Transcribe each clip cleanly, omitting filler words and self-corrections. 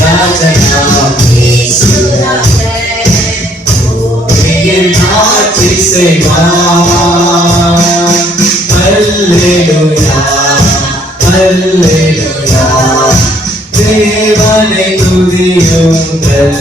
ராஜனாம் பூமியில் ஆட்சி செய்வார். அல்லேலூயா அல்லேலூயா தேவனை துதியுங்கள்.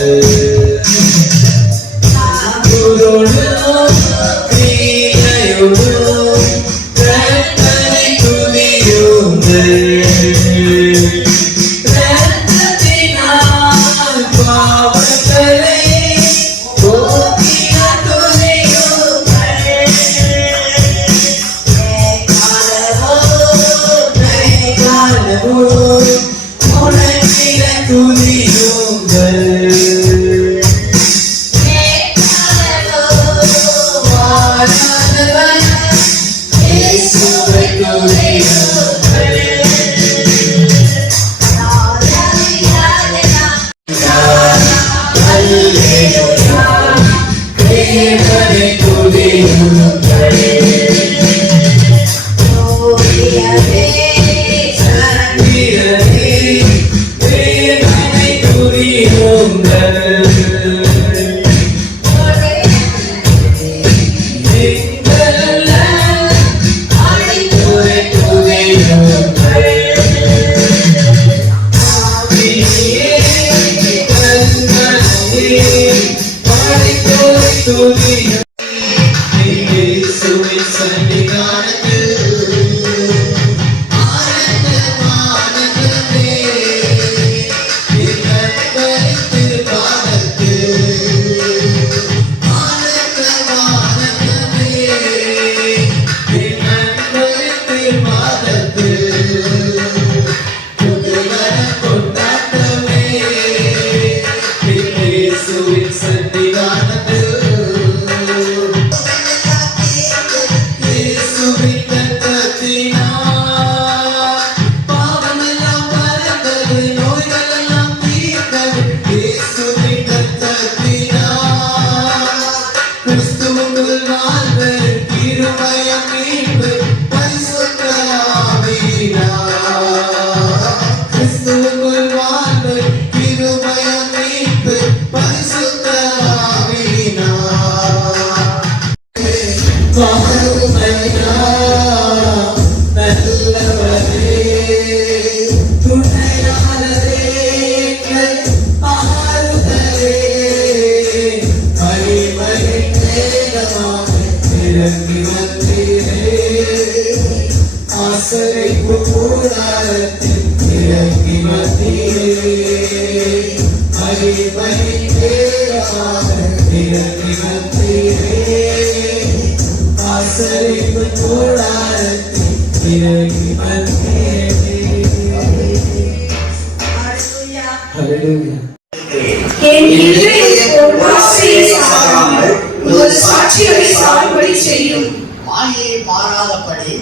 மாயை மாறாதபடி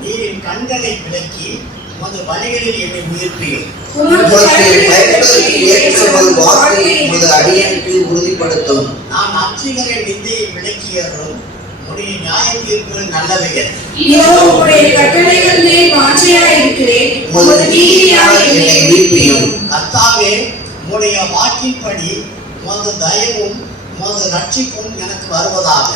நீரின் கண்களை விலக்கி உமது வழிகளில் என்னை உயிர்ப்பியும். உறுதிப்படுத்தும். நான் அச்சிகரை விந்தையை விளக்கியரும் உடைய நியாய தீர்ப்புகள் நல்லவைகள். கர்த்தாவே, உடைய வாக்கின்படி உமது தயவும் உமது ரட்சிப்பும் எனக்கு வருவதாக.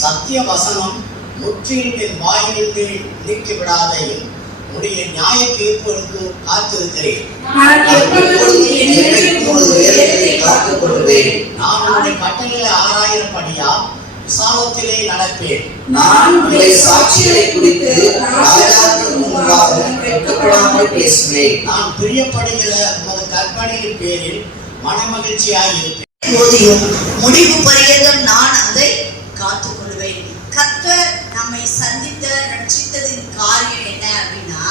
சத்திய வசனம் முற்றிலும் என் வாயிலிருந்து நீக்கி விடாதையும் உடைய நியாய தீர்ப்புகளுக்கு காத்திருக்கிறேன். நான் உடைய கட்டளைகளை ஆராயிரபடியா விசாலத்திலே நடப்பேன். நான் உடைய சாட்சிகளை குறித்து ராஜாவுக்கு முன்பாக வெட்கப்படாமல் பேசுவேன். நான் பிரியப்படுகிற உமது கற்பனையின் பேரில் மனமகிழ்ச்சியாக இருப்பேன். முடிவு பரியந்தம் நான் அதை காத்துக் கொள்வேன். கர்த்தர் நம்மை சந்தித்த ரட்சித்ததின் காரியம் என்ன அப்படின்னா,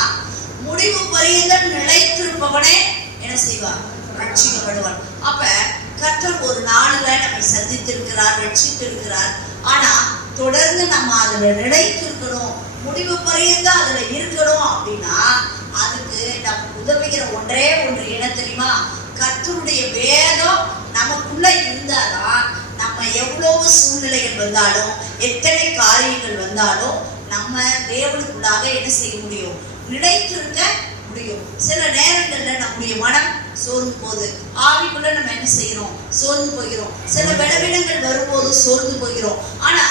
முடிவு பரியந்தம் நிலைத்திருப்பவனே என்ன செய்வான்? ரட்சிக்கப்படுவான். அப்ப கர்த்தர் ஒரு நாளில நம்மை சந்தித்திருக்கிறார், ரட்சித்திருக்கிறார். ஆனா தொடர்ந்து நம்ம அதுல நிலைத்திருக்கணும், முடிவு பரியந்தம் அதுல இருக்கணும் அப்படின்னா அதுக்கு நமக்கு உதவுகிற ஒன்றே ஒன்று என்ன தெரியுமா? கர்த்தருடைய வேதம் நமக்குள்ள இருந்தாதான் நம்ம எவ்வளவு சூழ்நிலைகள் வந்தாலும், எத்தனை காரியங்கள் வந்தாலும் நம்ம தேவனுக்குள்ளாக என்ன செய்ய முடியும்? நிலைத்திருக்க முடியும். சில நேரங்கள்ல நம்முடைய மனம் சோர்ந்து போகுது, ஆவிக்குள்ள நம்ம என்ன செய்யறோம்? சோர்ந்து போகிறோம். சில பலவீனங்கள் வரும்போது சோர்ந்து போகிறோம். ஆனா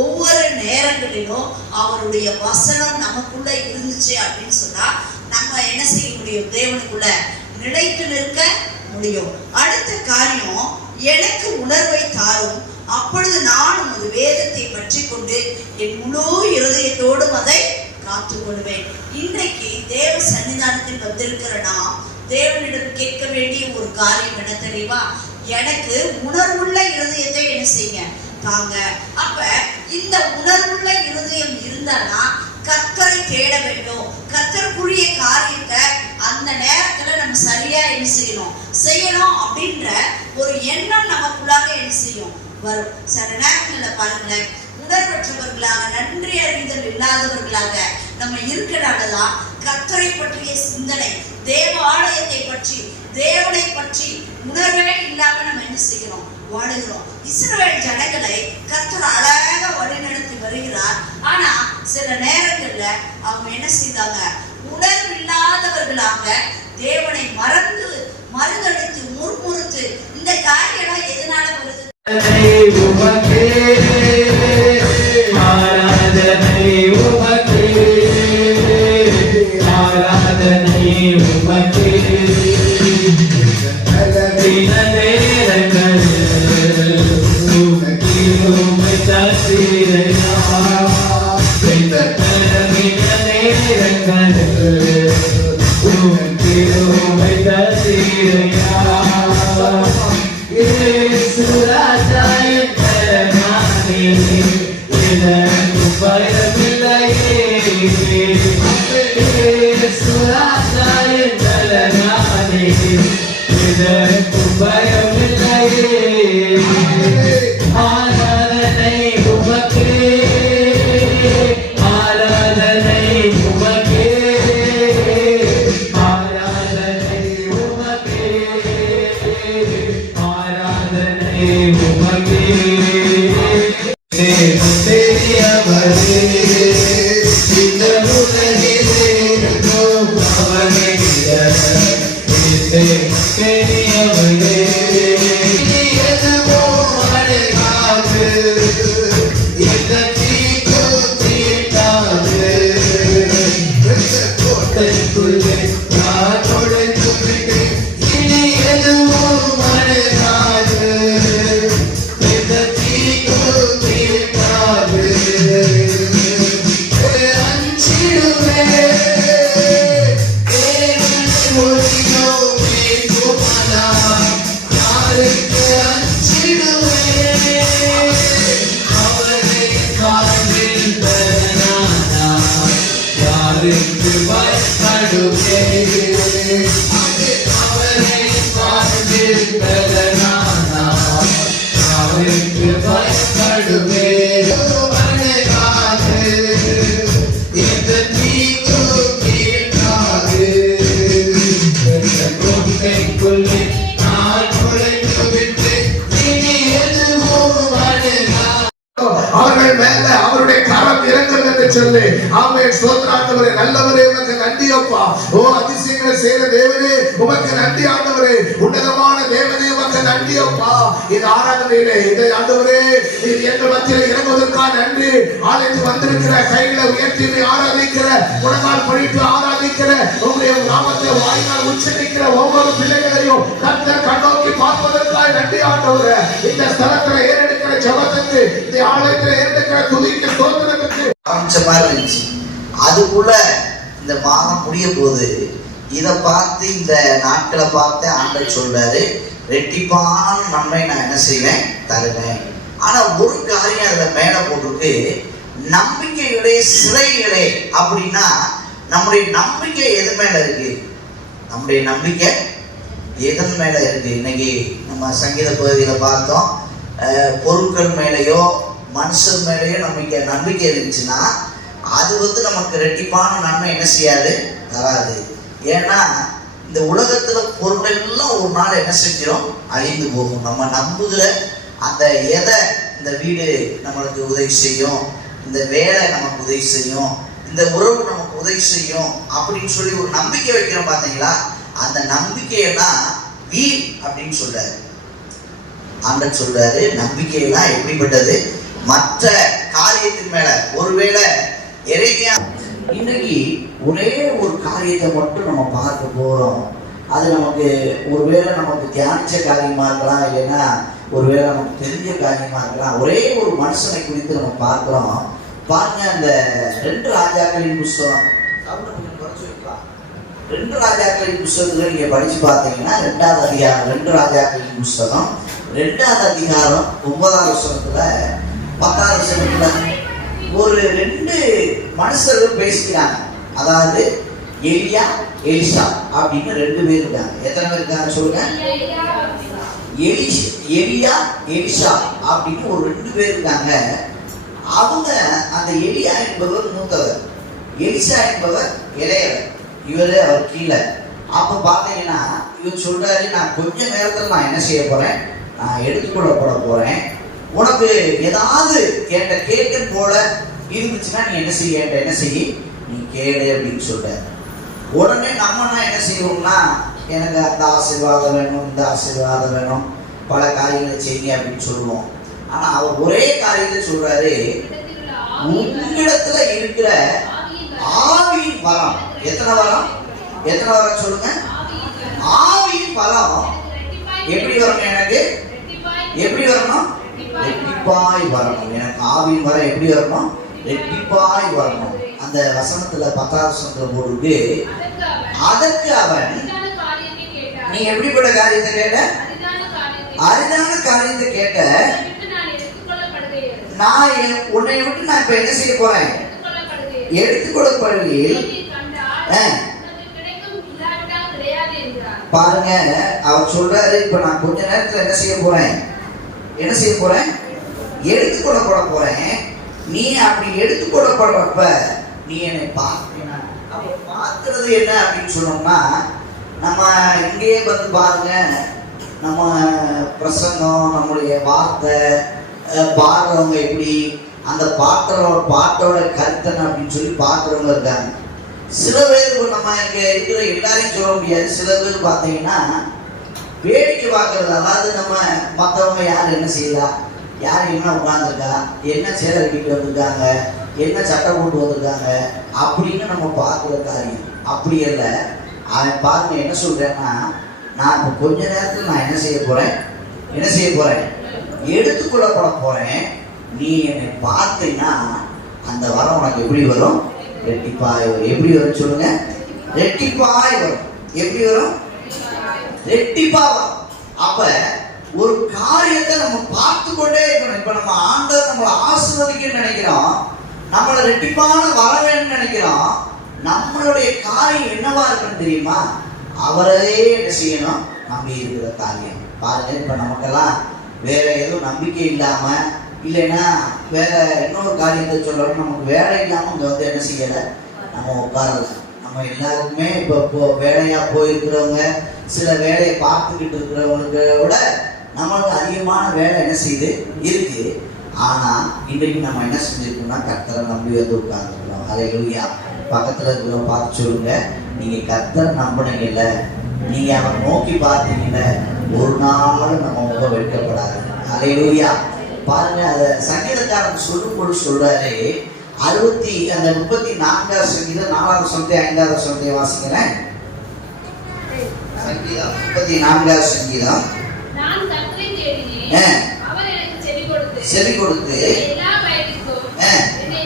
ஒவ்வொரு நேரங்களிலும் அவருடைய வசனம் நமக்குள்ள இருந்துச்சு அப்படின்னு சொன்னா நம்ம என்ன செய்ய முடியும்? தேவனுக்குள்ள நிலைத்து நிற்க முடியும். அடுத்த காரியம், எனக்கு உணர்வை தாரும், அப்பொழுது நான் உமது வேதத்தை பற்றி கொண்டு என் முழு இருதயத்தோடும் அதை காத்துக்கொள்வேன். இன்றைக்கு தேவ சன்னிதானத்தில் வந்திருக்கிற நாம் தேவனிடம் கேட்க வேண்டிய ஒரு காரியம் என்ன தெரியுமா? எனக்கு உணர்வுள்ள இருதயத்தை என்ன செய்யுங்க? தாங்க. அப்ப இந்த உணர்வுள்ள இருதயம் இருந்தானா கர்த்தரை தேட வேண்டும். கர்த்தருக்குரிய காரியத்தை அந்த நேரத்துல நம்ம சரியா என்ன செய்யணும் அப்படின்ற ஒரு எண்ணம் நமக்குள்ளாக என்ன செய்யும்? வரும். சில நேரங்கள்ல பாருங்களேன், உணர்வற்றவர்களாக, நன்றி அறிதல் இல்லாதவர்களாக நம்ம இருக்கிறனாலதான் கர்த்தரை பற்றிய சிந்தனை, தேவ ஆலயத்தை பற்றி, தேவனை பற்றி உணர்வே இல்லாம நம்ம என்ன செய்யறோம்? வாழுகிறோம். இஸ்ரவேல் ஜனங்களை கர்த்தர் அழகாக வழிநடத்தி வருகிறார். ஆனா சில நேரங்கள்ல அவங்க என்ன செய்தாங்க? உணர்வு இல்லாதவர்களாக தேவனை மறுதளித்து முறுமுறுத்து, இந்த காரியம் எதனால வருது? அவர்கள் மேல அவருடைய கரம் இறங்கும் என்று சொல்லி ஆமென். ஸ்தோத்திரம் ஆண்டவரே, நல்லவரே உமக்கு நன்றி அப்பா. ஓ அதிசயங்களை செய்கிற தேவனே உமக்கு நன்றி ஆண்டவரே. உன்னதமான தேவனே உமக்கு நன்றி அப்பா. இந்த ஆராதனையிலே இந்த ஆண்டவரே எங்கள் மத்தியில் இறங்குவதற்காக நன்றி. ஆலயத்துக்கு வந்திருக்கிற கைகளை உயர்த்தி ஆராதிக்கிற, முழங்கால் படித்து ஆராதிக்கிற, உங்களுடைய நாமத்தை வாயினால் உச்சரிக்கிற ஒவ்வொரு பிள்ளைகளையும் கர்த்தர் கண்ணோக்கி பார்ப்பதற்காக நன்றி ஆண்டவரே. இந்த ஸ்தலத்துல ஏறெடுக்கிற ஜெபத்துக்கு, இந்த ஆலயத்துல ஏறெடுக்கிற துதிக்கு, ஸ்தோத்திரத்துக்கு அம்சமா இருந்துச்சு. அதுக்குள்ள இந்த மாதம் முடிய போது இதை பார்த்து, இந்த நாட்களை பார்த்து ஆண்டவர் சொல்றாரு, ரெட்டிப்பான நன்மை நான் என்ன செய்வேன்? தருவேன். ஆனா ஒரு காரியம் அதுல மேல போட்டிருக்கு, நம்பிக்கையுடைய சிறைகளே. அப்படின்னா நம்முடைய நம்பிக்கை எது மேல இருக்கு? நம்முடைய நம்பிக்கை எதன் மேல இருக்கு? இன்னைக்கு நம்ம சங்கீத பகுதியில பார்த்தோம், பொருட்கள் மேலேயோ மனுஷன் மேலேயோ நம்பிக்கை இருந்துச்சுன்னா அது நமக்கு ரெட்டிப்பான நன்மை என்ன செய்யாது? தராது. ஏன்னா இந்த உலகத்துல பொருள் எல்லாம் ஒரு நாள் என்ன செஞ்சிடும்? அழிந்து போகும். நம்ம நம்புகிற அந்த எதை, இந்த வீடு நம்மளுக்கு உதவி செய்யும், இந்த வேலை நமக்கு உதவி செய்யும், இந்த உறவு நமக்கு உதவி செய்யும் அப்படின்னு சொல்லி ஒரு நம்பிக்கை வைக்கிறோம் பார்த்தீங்களா? அந்த நம்பிக்கையெல்லாம் வீண் அப்படின்னு சொல்றாரு. ஆண்டவர் சொல்றாரு, நம்பிக்கையெல்லாம் எப்படிப்பட்டது? மற்ற காரியத்தின் மேல. ஒருவேளை எரேமியா இன்னைக்கு ஒரே ஒரு காரியத்தை மட்டும் நம்ம பார்க்க போறோம். அது நமக்கு ஒருவேளை நமக்கு தியானிச்ச காரியமா இருக்கலாம், இல்லைன்னா ஒருவேளை நமக்கு தெரிஞ்ச காரியமா இருக்கலாம். ஒரே ஒரு மனுஷனை குறித்து நம்ம பார்க்கிறோம். பாருங்க, அந்த 2 ராஜாக்களின் புஸ்தகம், 2 ராஜாக்களின் புஸ்தகங்களை நீங்க படிச்சு பார்த்தீங்கன்னா 2வது அதிகாரம், 2 ராஜாக்களின் புஸ்தகம் 2வது அதிகாரம் 9வது வசனத்துல 10வது வசனத்துல ஒரு 2 மனுஷர்கள் பேசிக்கிறாங்க. அதாவது எலியா, எலிசா அப்படின்னு 2 பேர் இருக்காங்க. எத்தனை பேர் இருக்காங்க சொல்லுங்க? எலியா, எலிசா அப்படின்னு ஒரு 2 பேர் இருக்காங்க. அவங்க, அந்த எலியா என்பவர் மூத்தவர், எலிசா என்பவர் இளையவர், இவரு அவர் கீழே. அப்ப பாத்தீங்கன்னா இவர் சொல்றாரு, நான் கொஞ்ச நேரத்துல நான் என்ன செய்ய போறேன், நான் எடுத்துக்கொள்ளப்பட போறேன். உனக்கு ஏதாவது என்கிட்ட கேட்க போல இருந்துச்சுன்னா நீ என்ன செய்ய, என்ன செய்ய, நீ கேளு அப்படின்னு சொல்றாரு. உடனே நம்மனா என்ன செய்வோம்னா, எனக்கு அந்த ஆசீர்வாதம் வேணும், இந்த ஆசீர்வாதம் வேணும், பல காரியங்களை செய்ய அப்படின்னு சொல்லுவோம். ஆனா அவர் ஒரே காரியத்தை சொல்றாரு, உங்களிடத்துல இருக்கிற ஆவியின் வரம். எத்தனை வரம்? எத்தனை வரம் சொல்லுங்க? ஆவியின் வரம் எப்படி வரணும்? எனக்கு எப்படி வரணும்? ரெட்டிப்பாய் வரணும். எனக்கு ஆவியின் வரம் எப்படி வரணும்? ரெட்டிப்பாய் வரணும். அந்த வசனத்துல 10வது வசனத்துல போட்டு, அதற்கு அவன், நீ எப்படிப்பட்ட காரியத்தை கேட்ட? அரிதான காரியத்தை கேட்ட. நான் உன்னை விட்டு நான் இப்ப என்ன செய்ய போறேன்? எடுத்துக்கொள்ளப்படுகையில். பாருங்க, அவர் சொல்றாரு, இப்ப நான் கொஞ்ச நேரத்துல என்ன செய்ய போறேன்? என்ன செய்ய போறேன்? எடுத்துக்கொள்ளப்பட போறேன். நீ அப்படி எடுத்துக்கொள்ளப்படுறப்ப நீ என்னை பார்க்கணும். அப்ப பார்க்கறது என்ன அப்படின்னு சொன்னோம்னா, நம்ம இங்கேயே வந்து பாருங்க, நம்ம பிரசங்கம், நம்முடைய வார்த்தை, பாடுறவங்க எப்படி, அந்த பாட்டோட கருத்தனை அப்படின்னு சொல்லி பார்க்குறவங்க இருக்காங்க. சில பேர், நம்ம இங்க இருக்கிற எல்லாரையும் சொல்ல முடியாது, சில பேர் பார்த்தீங்கன்னா வேடிக்கை பார்க்கறது. அதாவது நம்ம மற்றவங்க யார் என்ன செய்யலா, யார் என்ன உட்காந்துருக்கா, என்ன சேலை கட்டிட்டு வந்திருக்காங்க, என்ன சட்டை போட்டு வந்திருக்காங்க அப்படின்னு நம்ம பார்க்குற காரியம். அப்படி இல்லை. அவன் பாருங்க என்ன சொல்றேன்னா, நான் இப்போ கொஞ்ச நேரத்தில் நான் என்ன செய்ய போறேன்? என்ன செய்ய போறேன்? எடுத்துக்கொள்ளப்பட போறேன். நீ என்னை பார்த்தீங்கன்னா அந்த வரம் உனக்கு எப்படி வரும்? ரெட்டிப்பாய் வரும். எப்படி வரும் சொல்லுங்க? ரெட்டிப்பாய் வரும். எப்படி வரும்? ரெட்டிப்பா வரும். அப்ப ஒரு காரியத்தை நம்ம பார்த்து கொண்டே இருக்கணும். இப்ப நம்ம ஆண்டவர் நம்மளை ஆசீர்வதிக்க நினைக்கிறோம், நம்மளை ரெட்டிப்பான வர வேணும்னு நினைக்கிறோம். நம்மளுடைய காரியம் என்னவா இருக்குன்னு தெரியுமா? அவரையே என்ன செய்யணும்? நம்பி இருக்கிற காரியம். பாருங்க, இப்ப நமக்கெல்லாம் வேற எதுவும் நம்பிக்கை இல்லாம, இல்லைன்னா வேற இன்னொரு காரியத்தை சொல்லணும், நமக்கு வேலை இல்லாம இங்க வந்து என்ன செய்யல, நம்ம உட்காரல. நம்ம எல்லாருக்குமே இப்போ வேலையா போயிருக்கிறவங்க, சில வேலையை பார்த்துக்கிட்டு இருக்கிறவங்களுக்கு விட நம்மளுக்கு அதிகமான வேலை என்ன செய்யுது இருக்கு. ஆனா இன்றைக்கு நம்ம என்ன செஞ்சிருக்கோம்னா, கர்த்தரை நம்பி வந்து உட்கார்ந்துருக்கோம். அல்லேலூயா. பக்கத்துல இருக்கிறவங்க பார்த்து சொல்லுங்க, நீங்க கர்த்தரை நம்பினீங்கல்ல, நீங்க அவனை நோக்கி பார்த்தீங்கல்ல, ஒரு நாள் நம்ம முக வெட்கப்படாது. அல்லேலூயா. பாருங்க, அத சங்கீதக்காரன் சொல்லும்போது சொல்றாரு, 34வது சங்கீதம் 4வது வசனத்தை 5வது வசனத்தை வாசிக்கிறேன். சங்கீதம் 34வது சங்கீதம். நான் கர்த்தரை தேடினேன், அவர் எனக்கு செவி கொடுத்து எல்லா பயத்திற்கும் என்னை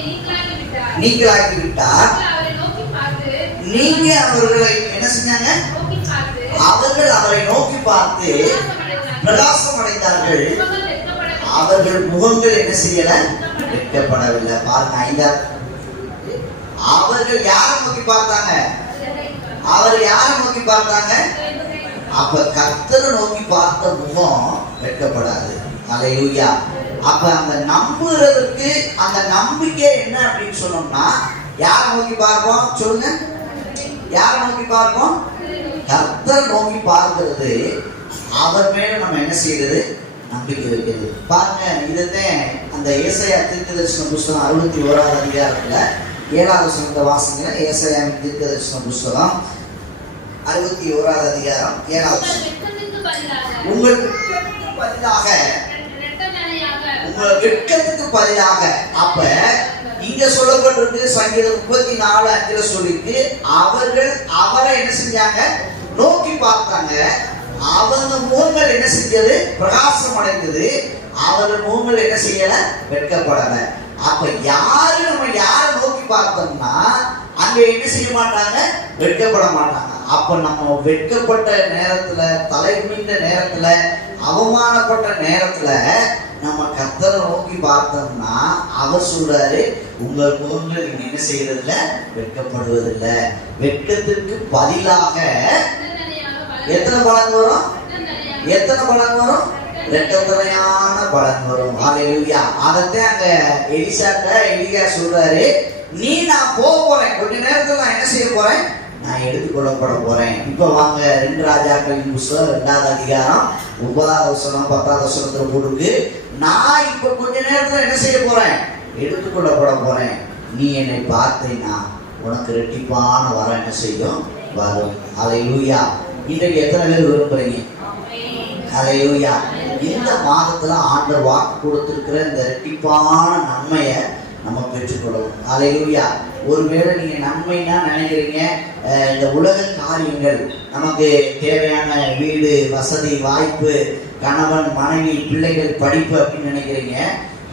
நீங்களாக்கி விட்டார். அவரை நோக்கி பார்த்து, நீங்க அவர்களை என்ன செஞ்சாங்க? அவர்கள் அவரை நோக்கி பார்த்து பிரகாசம் அடைந்தார்கள். அவர்கள் முகங்கள் என்ன செய்யல? வெட்கப்படவில்லை. பாருங்க, 5வது. அவர்கள் யாரை நோக்கி பார்த்தாங்க? அவர் யாரை நோக்கி பார்த்தாங்க? அப்ப கர்த்தரை நோக்கி பார்த்த முகம் வெட்கப்படாது. அல்லேலூயா. அப்ப அந்த நம்புறதுக்கு அந்த நம்பிக்கை என்ன அப்படின்னு சொன்னோம்னா, யாரை நோக்கி பார்ப்போம் சொல்லுங்க? யாரை நோக்கி பார்ப்போம்? கர்த்தரை நோக்கி பார்க்கிறது. அவர் மேல நம்ம என்ன செய்யறது? நம்பிக்கை வைக்கிறது. பாருங்க, இதுதான் அந்த ஏசாயா தீர்க்கதரிசன புஸ்தகம் 61வது அதிகாரத்துல 7வது வசனத்தை வாசிங்க. ஏசாயா தீர்க்கதரிசன புஸ்தகம் 61வது அதிகாரம் 7வது வசனம். உங்கள் வெட்கத்துக்கு பதிலாக அப்ப இங்க சொல்லப்பட்டிருக்கு சங்கீதம் 34:5 சொல்லிருக்கு, அவர்கள் அவரை என்ன செஞ்சாங்க, நோக்கி பார்த்தாங்க, அவங்க முகங்கள் என்ன செஞ்சது, பிரகாசம் அடைந்தது, அவர்கள் முகங்கள் என்ன செய்யல, வெட்கப்படல. அப்ப நம்ம யாரை நோக்கி பார்த்தோம்னா அங்க என்ன செய்ய மாட்டாங்க, வெட்கப்பட மாட்டாங்க. அப்ப நம்ம வெட்கப்பட்ட நேரத்துல, தலை குனிந்த நேரத்துல, அவமானப்பட்ட நேரத்துல நம்ம கர்த்தரை நோக்கி பார்த்தோம்னா அவர் சொல்றாரு, உங்கள் முகங்கள் நீங்க என்ன செய்யறதில்ல, வெட்கப்படுவதில்லை. வெட்கத்திற்கு பதிலாக எத்தனை பலன் வரும், எத்தனை பலன் வரும், இரட்டத்தனையான பலன் வரும். ஹல்லேலூயா. அதத்தான் அங்க எலியா சொல்றாரு, நீ நான் போறேன், கொஞ்ச நேரத்துல நான் என்ன செய்ய போறேன், நான் எடுத்துக்கொள்ளப்பட போறேன். இப்ப வாங்க 2 ராஜாக்களின் புஸ்தகம் 2வது அதிகாரம் 9வது வசனம் 10வது வசனத்துல போடுங்க. நான் இப்ப கொஞ்ச நேரத்துல என்ன செய்ய போறேன், எடுத்துக்கொள்ளப்பட போறேன். நீ என்னை பார்த்தீங்கன்னா உனக்கு இரட்டிப்பான வரம் என்ன செய்யும், வரும். ஹல்லேலூயா. இன்றைக்கு எத்தனை பேர் விரும்புறீங்க? ஹல்லேலூயா. இந்த மாதத்துல ஆண்டவர் வாக்கு கொடுத்திருக்கிற இந்த இரட்டிப்பான நன்மையை நம்ம பெற்றுக்கொள்ளும். ஹல்லேலூயா. ஒருவேளை நீங்க நன்மைன்னா நினைக்கிறீங்க, இந்த உலக காரியங்கள், நமக்கு தேவையான வீடு வசதி வாய்ப்பு, கணவன் மனைவி பிள்ளைகள் படிப்பு அப்படின்னு நினைக்கிறீங்க.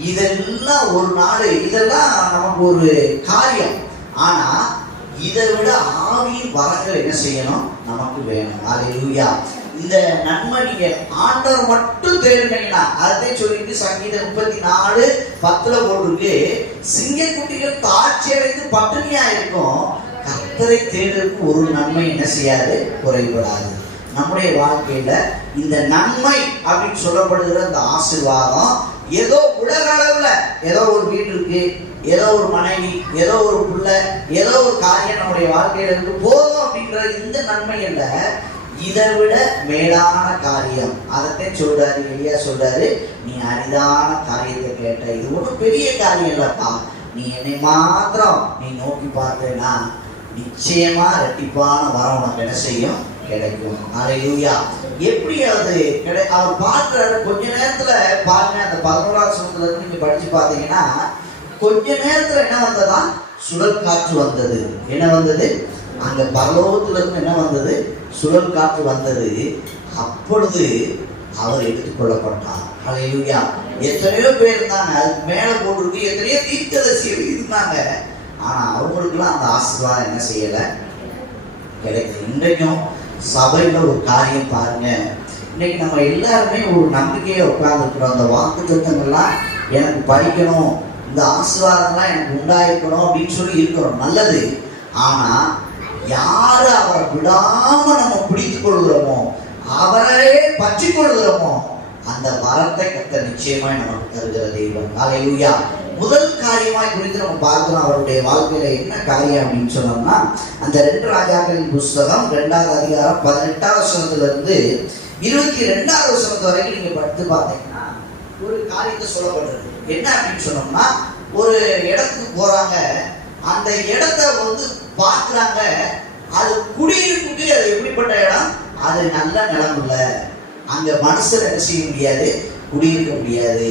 இதெல்லாம் ஒரு நாள், இதெல்லாம் நமக்கு ஒரு காரியம். ஆனா இதை விட ஆவியின் வரங்கள் என்ன செய்யணும், நமக்கு வேணும். ஹல்லேலூயா. இந்த நன்மை நீங்க ஆண்டவர் மட்டும் தேடுனீங்கன்னா, அதை சொல்லிட்டு சங்கீதம் 34:10 போட்டிருக்கு, சிங்கக்குட்டிகள் தாட்சி அடைந்து பட்டினியா இருக்கும், கர்த்தரை தேடுறதுக்கு ஒரு நன்மை என்ன செய்யாது, குறைபடாது. நம்முடைய வாழ்க்கையில இந்த நன்மை அப்படின்னு சொல்லப்படுகிற இந்த ஆசீர்வாதம் ஏதோ உலக அளவுல ஏதோ ஒரு வீடு இருக்கு, ஏதோ ஒரு மனைவி, ஏதோ ஒரு பிள்ளை, ஏதோ ஒரு காரியம் நம்முடைய வாழ்க்கையில இருக்கு போதும் அப்படின்ற இந்த நன்மை இல்ல, இதை விட மேலான காரியம். அதைத்தான் சொல்றாரு எலியா, சொல்றாரு, நீ அரிதான காரியத்தை கேட்ட, இது ஒன்றும் பெரிய காரியம் இல்லப்பா, நீ என்னை மாத்திரம் நீ நோக்கி பார்த்தேன்னா நிச்சயமா இரட்டிப்பான வரம் உனக்கு என்ன செய்யும், கிடைக்கும். ஹல்லேலூயா. எப்படி அது அவர் பார்க்கிறாரு. கொஞ்ச நேரத்துல பாருங்க, அந்த 11வது வசனத்துல இருந்து நீங்க படிச்சு பார்த்தீங்கன்னா, கொஞ்ச நேரத்துல என்ன வந்ததா, சுழல் காற்று வந்தது. என்ன வந்தது, அங்க பரலோகத்துல இருந்து என்ன வந்தது, சுழல் காற்று வந்தது. அப்பொழுது அவர் எடுத்துக்கொள்ளப்பட்டார். ஹல்லேலூயா. எத்தனையோ பேர் இருந்தாங்க, அதுக்கு மேல போட்டிருக்கு, எத்தனையோ தீர்க்கதரிசிகள் இருந்தாங்க, ஆனா அவங்களுக்குலாம் அந்த ஆசீர்வாதம் என்ன செய்யல, கிடைக்குது. இன்றைக்கும் சபையில ஒரு காரியம் பாருங்க, இன்னைக்கு நம்ம எல்லாருமே ஒரு நம்பிக்கையை உட்கார்ந்துருக்கிறோம். அந்த வாக்கு திட்டங்கள்லாம் எனக்கு படிக்கணும், இந்த ஆசீர்வாதம்லாம் எனக்கு உண்டாயிருக்கணும் அப்படின்னு சொல்லி இருக்கிறோம், நல்லது. ஆனா யாரு அவரை விடாம நம்ம பிடித்துக் கொள்கிறோமோ, அவரே பற்றி கொள்கிறோமோ, அந்த வரத்தை கர்த்தர் நிச்சயமாய் நமக்கு தருகிற தெய்வம். ஹல்லேலூயா. முதல் காரியமாய் குறித்து நம்ம பார்க்கிறோம் அவருடைய வாழ்க்கையில என்ன காரியம் அப்படின்னு சொன்னோம்னா, அந்த 2 ராஜாக்களின் புஸ்தகம் 2வது அதிகாரம் 18வது வசனத்துல இருந்து 22வது வசனத்து வரைக்கும் நீங்க படித்து பார்த்தீங்கன்னா ஒரு காரியத்தை சொல்லப்பட்டிருக்கு. என்ன அப்படின்னு சொன்னோம்னா, ஒரு இடத்துக்கு போறாங்க, அந்த இடத்த வந்து பார்க்கிறாங்க, அது குடியிருப்புக்கு அது எப்படிப்பட்ட இடம், அது நல்ல நிலம் இல்ல, அங்க மனுஷன் என்ன செய்ய முடியாது, குடியிருக்க முடியாது,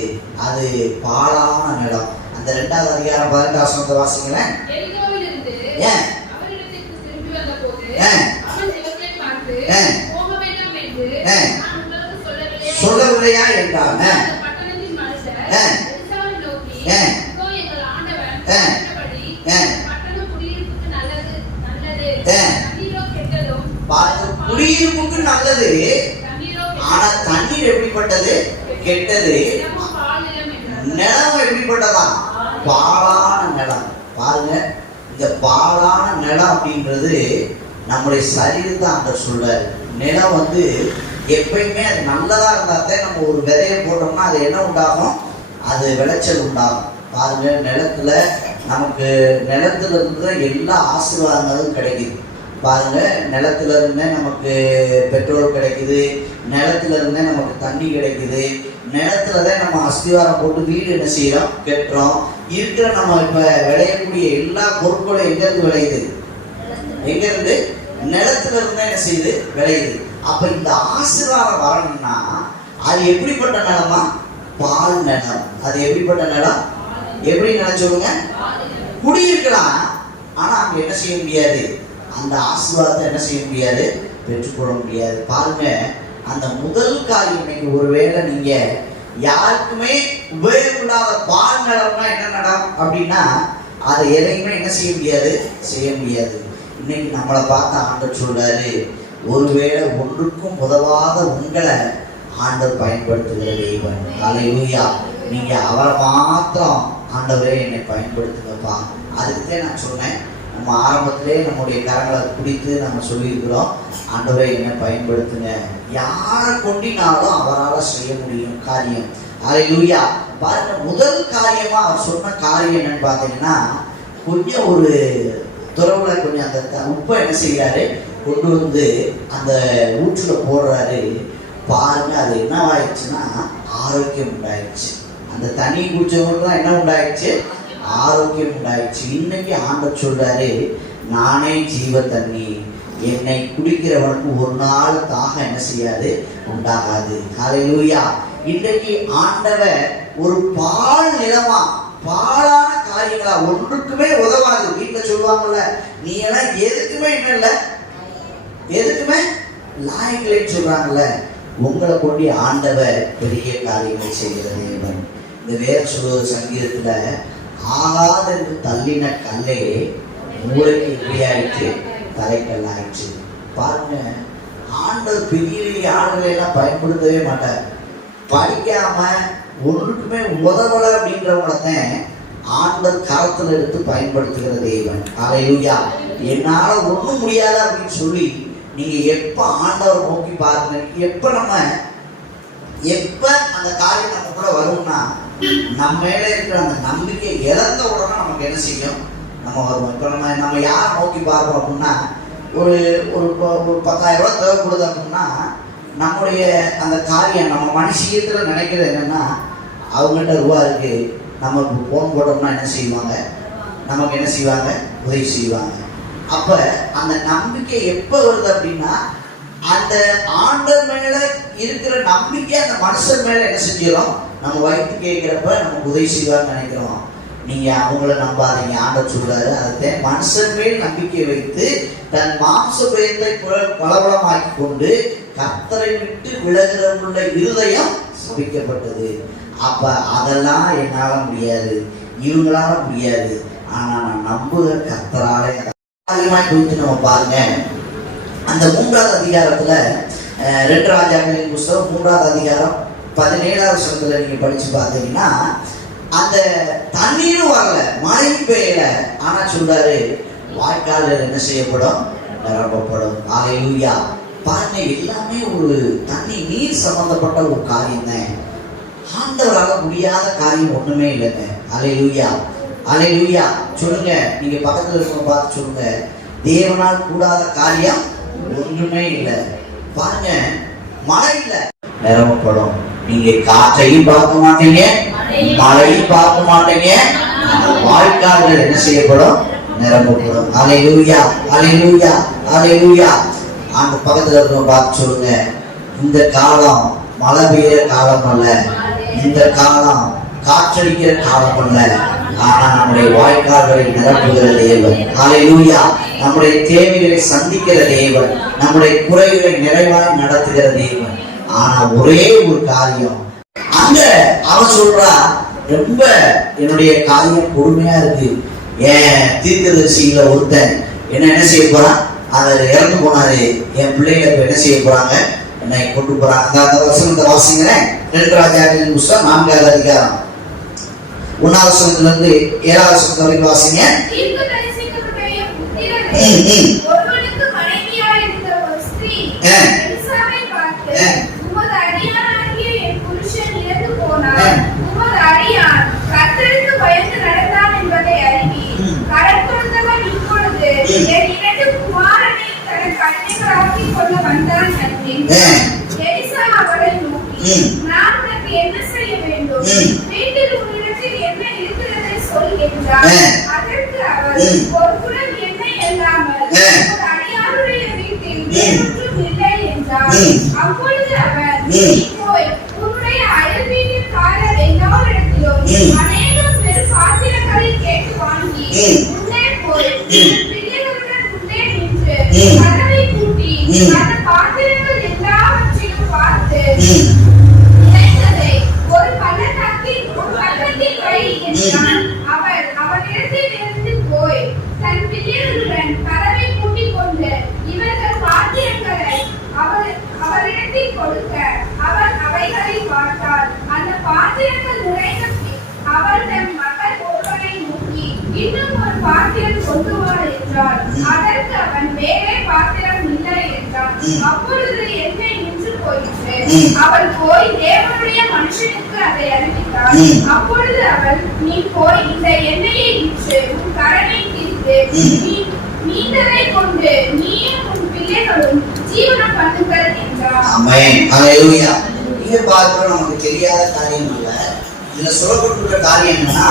அது பாழான நிலம். அந்த 2வது அதிகாரம் 18வது வசனத்தை வாசிங்களேன். சொல்லவில்லையா என்றான். குடியிருப்புக்கு நல்லது, ஆனா தண்ணீர் எப்படிப்பட்டது, கெட்டது. நிலம் எப்படிப்பட்டதா, பாழான நிலம். பாருங்க, இந்த பாழான நிலம் அப்படின்றது நம்முடைய சரீரத்தை அந்த சொல்றாரு. நிலம் வந்து எப்பயுமே அது நல்லதா இருந்தா தான் நம்ம ஒரு விதையை போட்டோம்னா அது என்ன உண்டாகும், அது விளைச்சல் உண்டாகும். பாருங்க, நிலத்துல நமக்கு நிலத்துல இருந்து எல்லா ஆசீர்வாதங்களும் கிடைக்குது. பாருங்க, நிலத்துல இருந்தே நமக்கு பெட்ரோல் கிடைக்குது, நிலத்துல இருந்தே நமக்கு தண்ணி கிடைக்குது, நிலத்துலதான் நம்ம அஸ்திவாரம் போட்டு வீடு என்ன செய்யறோம், கட்டுறோம். இருக்கிற நம்ம இப்ப விளையக்கூடிய எல்லா பொருட்களும் எங்க இருந்து விளையுது? எங்க இருந்து? நிலத்துல இருந்தா என்ன செய்யுது? விளையுது. அப்ப இந்த ஆசீர்வாதம் வரணும்னா அது எப்படிப்பட்ட நிலமா? பால் நிலம். அது எப்படிப்பட்ட நிலம்? எப்படி நினைச்சவங்க குடியிருக்கலாம், ஆனா அங்க என்ன செய்ய முடியாது? அந்த ஆசீர்வாதத்தை என்ன செய்ய முடியாது? பெற்றுக்கொள்ள முடியாது. பாருங்க, அந்த முதல் காரியம் இன்னைக்கு ஒருவேளை நீங்க யாருக்குமே உபயோகப்படாத பால் நிலம்னா என்ன நிலம் அப்படின்னா அதை எதையுமே என்ன செய்ய முடியாது? செய்ய முடியாது. இன்னைக்கு நம்மளை பார்த்து ஆண்டவர் சொல்றாரு, ஒருவேளை ஒன்றுக்கும் உதவாத உங்களை ஆண்டவர் பயன்படுத்துகிற தேவன். ஹல்லேலூயா. நீங்க அவரை மாத்திரம் ஆண்டவரே என்னை பயன்படுத்துங்கப்பா. அதுக்குதான் நான் சொன்னேன், நம்ம ஆரம்பத்திலே நம்முடைய கரங்களை பிடித்து நம்ம சொல்லியிருக்கிறோம், ஆண்டவரே என்னை பயன்படுத்துங்க. யாரை கொண்டினாலும் அவரால் செய்ய முடியும் காரியம். ஹல்லேலூயா. பாருங்க, முதல் காரியமா அவர் சொன்ன காரியம் என்னன்னு பார்த்தீங்கன்னா, கொஞ்சம் ஒரு துறவுல கொஞ்சம் அந்த உப்பை என்ன செய்யறாரு, கொண்டு வந்து அந்த ஊற்றுல போடுறாரு. பாருங்க, அது என்ன ஆயிடுச்சுன்னா ஆரோக்கியம் உண்டாயிடுச்சு. அந்த தண்ணி குடிச்சவங்களுக்குலாம் என்ன உண்டாயிடுச்சு? ஆரோக்கியம் உண்டாயிடுச்சு. இன்னைக்கு ஆண்டவர் சொல்றாரு, நானே ஜீவ தண்ணி, என்னை குடிக்கிறவனுக்கு ஒரு நாள் தாக என்ன செய்யாது? உண்டாகாது. ஹல்லேலூயா. இன்றைக்கு ஆண்டவர் ஒரு பால் நிலமா, பாலான காரியங்களா, ஒன்றுக்குமே உதவாது. வீட்டுல சொல்லுவாங்கல்ல, நீ எல்லாம் எதுக்குமே என்ன இல்ல, எதுக்குமே லாயங்களேன்னு சொல்றாங்கல்ல, உங்களை கொண்டு ஆண்டவர் பெரிய காரியங்கள் செய்கிற தேவன். இந்த வேற சொல்லுவது சங்கீதத்துல, ஆகாத என்று தள்ளின கல்லே மூளைக்கு எப்படியாயிடுச்சு? தலைக்கல் ஆயிடுச்சு. பாருங்க, ஆண்டவர் பெரிய பெரிய ஆளுகளை எல்லாம் பயன்படுத்தவே மாட்டார். படிக்காம ஒன்றுக்குமே உதவல அப்படின்றவங்களத்தான் ஆண்டவர் கரத்தில் எடுத்து பயன்படுத்துகிற தேவன். ஹல்லேலூயா. என்னால ஒண்ணும் முடியாது அப்படின்னு சொல்லி நீங்க எப்ப ஆண்டவர் நோக்கி பாருங்க, எப்ப அந்த காரியம் நம்ம கூட வரும்னா, நம்ம மேல இருக்கிற அந்த நம்பிக்கை இழந்த உடனே நமக்கு என்ன செய்யும்? நம்ம வருவோம். இப்ப நம்ம யாரை நோக்கி பார்ப்போம் அப்படின்னா, ஒரு ஒரு 10,000 ரூபாய் தேவைப்படுது அப்படின்னா, நம்முடைய அந்த காரியம் நம்ம மனுஷியத்துல நினைக்கிறது என்னன்னா, அவங்ககிட்ட ரூபா இருக்கு, நமக்கு போன் போட்டோம்னா என்ன செய்வாங்க? நமக்கு என்ன செய்வாங்க? உதவி செய்வாங்க. அப்ப அந்த நம்பிக்கை எப்ப வருது அப்படின்னா, அந்த ஆண்டவர் மேல இருக்கிற நம்பிக்கை அந்த மனுஷன் மேல என்ன செஞ்சிடும்? நம்ம வயிற்று கேட்கிறப்ப நமக்கு உதவி செய்வாங்க நினைக்கிறோம். நீங்க அவங்கள நம்பாதீங்க. ஆண்டவர் சொல்றாரு, அதை மனுஷன் மேல் நம்பிக்கை வைத்து தன் மாம்ச பயத்தை பலபலமாக்கி கொண்டு கர்த்தரை விட்டு விலகுறவுள்ள இருதயம் சபிக்கப்பட்டது. அப்ப அதெல்லாம் என்னால முடியாது, இவங்களால முடியாது, ஆனா நான் நம்புகிற கர்த்தராலே அதிகமாக குறித்து நம்ம பாருங்க. அந்த 3வது அதிகாரத்துல 2 ராஜாக்களின் புஸ்தகம் 3வது அதிகாரம் 17வது வசனத்துல நீங்க படிச்சு பார்த்தீங்கன்னா, அந்த தண்ணீரும் வரல, மழை பெய்யல, ஆனா சொல்றாரு வாய்க்கால் என்ன செய்யப்படும்? நிரப்பப்படும். ஹல்லேலூயா. பாருங்க, எல்லாமே ஒரு தண்ணி நீர் சம்பந்தப்பட்ட ஒரு காரியம் தான். ஆண்டவரால முடியாத காரியம் ஒண்ணுமே இல்லைங்க. ஹல்லேலூயா. ஹல்லேலூயா. சொல்லுங்க, நீங்க பக்கத்துல இருக்கவங்க பார்த்து சொல்லுங்க, தேவனால் கூடாத காரியம் ஒண்ணுமே இல்லை. பாருங்க, மழை இல்ல, நிரப்பப்படும். நீங்க காற்றையும் பார்க்க மாட்டீங்க, மழையும் பார்க்க மாட்டீங்க, வாய்க்கால்கள் என்ன செய்யப்படும்? நிரப்பப்படும். ஹல்லேலூயா. ஹல்லேலூயா. ஹல்லேலூயா. அந்த பக்கத்துல இருக்கவங்க பார்த்து சொல்லுங்க, இந்த காலம் மழை பெய்யுற காலம் அல்ல, இந்த காலம் காற்றடிக்கிற காலம் அல்ல, ஆனா நம்முடைய வாய்க்கால்களை நிரப்புகிற தேவன். ஹல்லேலூயா. நம்முடைய தேவைகளை சந்திக்கிற தேவன், நம்முடைய குறைகளை நிறைவாக நடத்துகிற தேவன். ஆனா ஒரே ஒரு காரியம், அங்க அவன் சொல்றா, ரொம்ப என்னுடைய காரியம் கொடுமையா இருக்கு. ஏன் தீர்க்கதரிசியில ஒருத்தன் என்ன செய்ய போறான்? அவர் இறந்து போனாரு, என் பிள்ளைங்க இப்ப என்ன செய்ய போறாங்க? என்னை கொண்டு போறாங்க. அந்த வசனத்தை வாசிக்கிறேன். 2 ராஜாக்களின் புஸ்தகம் 4வது அதிகாரம் 1வது வசனத்துல இருந்து 7வது வசனம் வரைக்கும் வாசிங்க. ஒருவனுக்கு மனைவியாய் இருந்த ஒரு ஸ்திரீ எலிசாவை பார்த்து, உமது அடியானாகிய என் புருஷன் இறந்து போனார், உமது அடியான் கர்த்தருக்கு பயந்து நடந்தான் என்பதை அறிவி, கடன் கொடுத்தவன் இப்பொழுது என் 2 குமாரனை தன் கன்னிகளாக்கிக் கொள்ள வந்தான் என்றேன். எலிசா அவளை நோக்கி, நான் உனக்கு என்ன அப்பொழுது அவர், நீ போய் உன்னுடைய அயல் வீட்டுக்காரர் எல்லோரிடத்திலும் அநேகம் பெரு பாத்திரங்களை கேட்டு வாங்கி முன்னே போய் பிள்ளைகளுடன் முன்னே நின்று கதவை பூட்டி அந்த பாத்திரங்கள் எல்லாவற்றையும் பார்த்து நினைத்ததை ஒரு பள்ளத்தில் வை என்றான். அவர் அவனிடத்தில் இருந்து போய் தன் பிள்ளைகளுடன் கதவை பூட்டிக் கொண்டு இவர்கள் பாத்திரங்களை அவரிடத்தில் கொடுக்க அவர் அவைகளை பார்த்தார். அந்த பாத்திரங்கள் நிறைந்த அவர் தன் மகள் ஒருவனை நோக்கி, இன்னும் ஒரு பாத்திரம் கொண்டு வா என்றார். அதற்கு அவன், வேறே பாத்திரம் இல்லை என்றான். அப்பொழுது எண்ணெய் நின்று போயிற்று. அவள் போய் தேவனுடைய மனுஷனுக்கு அதை அறிவித்தார். அப்பொழுது அவள், நீ போய் இந்த எண்ணெயை விற்று உன் கடனை தீர்த்து மீந்ததை கொண்டு நீயும் உன் பிள்ளைகளும் ஜீவனம் பண்ணுங்கள் என்றார். ஆமென். ஹல்லேலூயா. இங்க பார்க்கிறோம், நமக்கு தெரியாத காரியம் இல்ல. இதுல சொல்லப்பட்டுள்ள காரியம் என்னன்னா,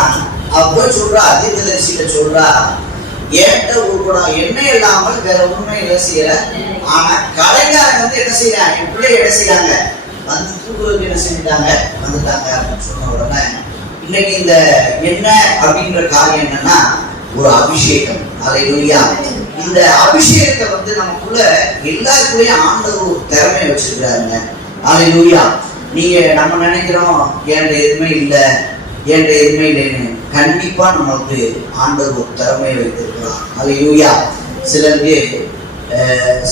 அவ சொல்றா, தீர்க்கதரிசிட்ட சொல்றா, ஏட்ட ஒரு எண்ணெய் இல்லாமல் வேற ஒண்ணுமே இல்லை செய்யல. ஆனா கடைக்காரங்க வந்து என்ன செய்யறாங்க, என் பிள்ளை என்ன செய்யறாங்க, வந்து தூக்குறதுக்கு என்ன செஞ்சுட்டாங்க, வந்துட்டாங்க அப்படின்னு சொன்ன உடனே இன்னைக்கு இந்த எண்ணெய் அப்படின்ற காரியம் என்னன்னா ஒரு அபிஷேகம். ஹல்லேலூயா. இந்த அபிஷேகத்தை வந்து நமக்குள்ள எல்லாருக்குள்ளேயும் ஆண்டவர் ஒரு திறமையை வச்சிருக்கிறாருங்க. ஹல்லேலூயா. நீங்க நம்ம நினைக்கிறோம் என்கிட்ட எதுவுமே இல்லை, என்கிட்ட எதுவுமே இல்லைன்னு. கண்டிப்பா நமக்கு ஆண்டவர் ஒரு திறமையை வைத்திருக்கிறார். ஹல்லேலூயா. சிலருக்கு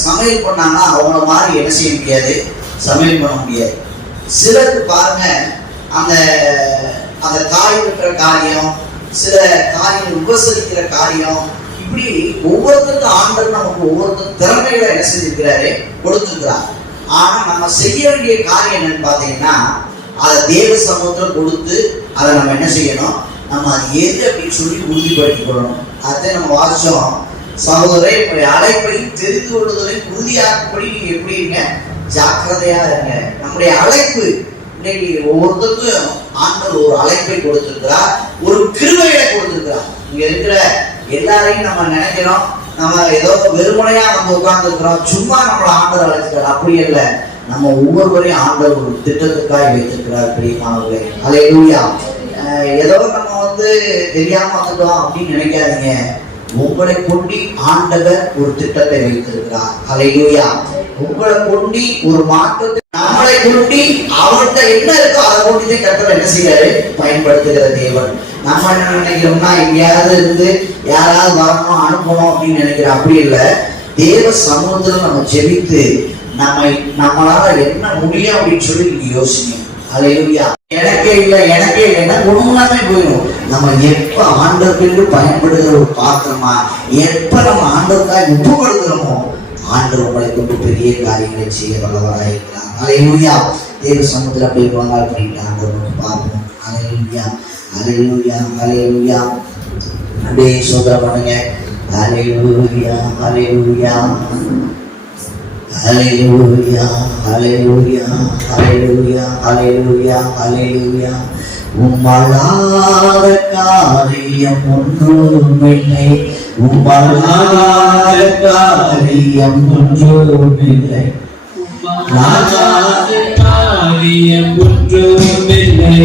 சமையல் பண்ணாங்கன்னா அவங்கள மாதிரி என்ன செய்ய முடியாது, சமையல் பண்ண முடியாது. சிலருக்கு பாருங்க, அந்த அந்த காய் வெட்டுற காரியம், சில காரியம் உபசரிக்கிற காரியம், இப்படி ஒவ்வொருத்தருக்கும் ஆண்டவர் நமக்கு ஒவ்வொருத்தரும் திறமைகளை என்ன செஞ்சிருக்கிறாரு, கொடுத்துருக்கிறார். ஆனா நம்ம செய்ய வேண்டிய காரியம் என்னன்னு பாத்தீங்கன்னா, அதை தேவ சமூகத்தில் கொடுத்து அதை நம்ம என்ன செய்யணும், நம்ம அது எது அப்படின்னு சொல்லி உறுதிப்படுத்திக் கொள்ளணும். அதை நம்ம வாசிச்சோம். சகோதரரை உங்களுடைய அழைப்பை தெரிந்து கொள்வதை உறுதியாக்கும்படி நீங்க எப்படி இருங்க, ஜாக்கிரதையா இருங்க. நம்முடைய அழைப்பு இன்னைக்கு ஒவ்வொருத்தருக்கும் ஆண்டவர் ஒரு அழைப்பை கொடுத்திருக்கிறார், ஒரு கிருபையை கொடுத்திருக்கிறார். இங்க இருக்கிற எல்லாரையும் நம்ம நினைக்கிறோம், நம்ம ஏதோ வெறுமனையா நம்ம உட்கார்ந்து இருக்கிறோம், சும்மா நம்மளை ஆண்டவர் அழைச்சிட்டார். அப்படி இல்லை, நம்ம ஒவ்வொருவரையும் ஆண்டவர் ஒரு திட்டத்துக்காக வைத்திருக்கிறார். பிரியமானவர்களே, ஹல்லேலூயா. ஏதோ நம்ம வந்து தெரியாம வந்துட்டோம் அப்படின்னு நினைக்காதீங்க. உங்களை கொண்டு ஆண்டவர் ஒரு திட்டத்தை வைத்திருக்கிறார். ஹல்லேலூயா. உங்களை கொண்டு ஒரு மாற்றத்தை, நம்மளை கொண்டு அவர்கிட்ட என்ன இருக்கோ அதை கொண்டு கர்த்தர் என்ன செய்யறாரு, பயன்படுத்துகிற தேவன். நம்ம என்ன நினைக்கிறோம்னா, எங்கேயாவது இருந்து யாராவது வரணும் அனுப்பணும் அப்படின்னு நினைக்கிறோம். அப்படி இல்லை. தேவ சமூகத்துல நம்ம ஜெபித்து நம்மளால என்ன முடியும் அப்படின்னு சொல்லி நீங்க யோசிங்க. ஹல்லேலூயா. எனக்கே இல்லைன்னா குணம்லாமே போயிடும். நம்ம எப்ப ஆண்டவருக்கு பயன்படுகிற ஒரு பாத்திரமா, எப்ப நம்ம ஆண்டவருக்காக உப்பு கொடுக்கிறோமோ, ஆண்டவர் உங்களை கொண்டு பெரிய காரியங்களை செய்ய வல்லவராக இருக்கிறார். ஹல்லேலூயா. தேவ சமூகத்தில் அப்படி இருப்பாங்க அப்படின்ட்டு ஆண்டவர் பார்ப்போம். ஹல்லேலூயா, ஹல்லேலூயா, ஹல்லேலூயா. அப்படியே சோதனை பண்ணுங்க. ஹல்லேலூயா, ஹல்லேலூயா, ஹல்லேலூயா, ஹல்லேலூயா, ஹல்லேலூயா, ஹல்லேலூயா, ஹல்லேலூயா. உம்மல்லாத காரியம் ஒன்றுமில்லை, உம்மல்லாத காரியம் ஒன்றுமில்லை, உம்மல்லாத காரியம் ஒன்றுமில்லை,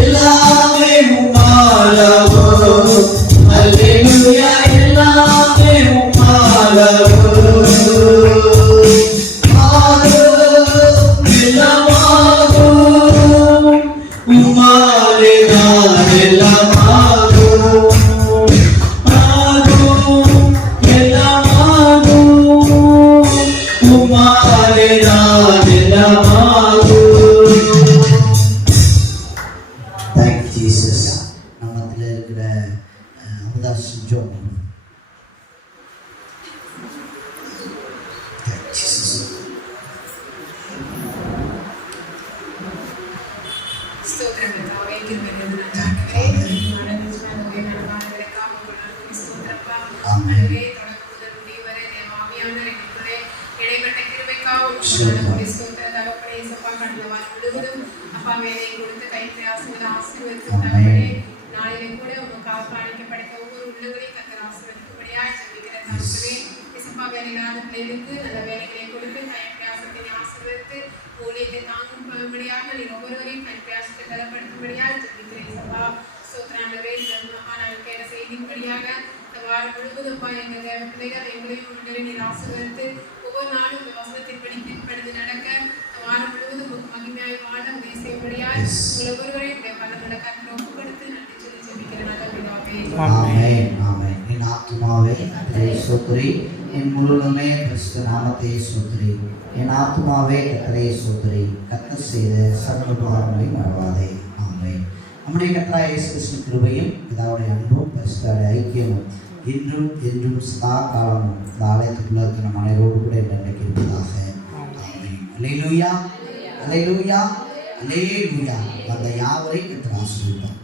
எல்லாமே உம்மாலவோ. ஹல்லேலூயா. எல்லாமே உம்மாலவோ. நல்ல வேலைகளை கொடுத்து குடும்பத்தினை ஆசீர்வதித்து ஊழியத்தை தாங்கும்படியாக நீ ஒவ்வொருவரையும் தன் பிரயாசத்தை பலப்படுத்தும்படியாக ஜெபிக்கிறேன் சபா. சோத்ராண்டவே மகாநாள் கேட்ட செய்தின்படியாக இந்த வாரம் முழுவதும் எங்கள் தேவ பிள்ளைகள் எங்களையும் நீர் ஆசீர்வதித்து ஒவ்வொரு நாளும் இந்த வசனத்தின் படித்து நடக்க இந்த வாரம் முழுவதும் மகிமையாய் வாழ உதவி செய்யும்படியாக உங்கள் ஒவ்வொருவரையும் பலமுள்ள கருத்து ஒப்புக்கொடுத்து நன்றி சொல்லி ஜெபிக்கிறேன் நல்ல பிதாவே. ஆமென் ஆமென். என் ஆத்துமாவே கர்த்தரை ஸ்தோத்திரி, என் முழுவதுமே கிறிஸ்து நாமத்தை ஸ்தோத்திரி. என் ஆத்துமாவே கர்த்தரை ஸ்தோத்திரி, கர்த்தர் செய்த சகல உபகாரங்களை மறவாதே. ஆமென். நம்முடைய கர்த்தராகிய இயேசு கிறிஸ்து கிருபையும் பிதாவுடைய அன்பும் பரிசுத்தருடைய ஐக்கியமும் இன்றும் என்றும் சதா காலமும் இந்த ஆலயத்துக்குள்ள இருக்கிற நம் அனைவரோடு கூட இன்றைக்கு இருப்பதாக. ஆமென். அல்லேலூயா அல்லேலூயா அல்லேலூயா. அந்த யாவரை கர்த்தர் ஆசீர்வதிப்பார்.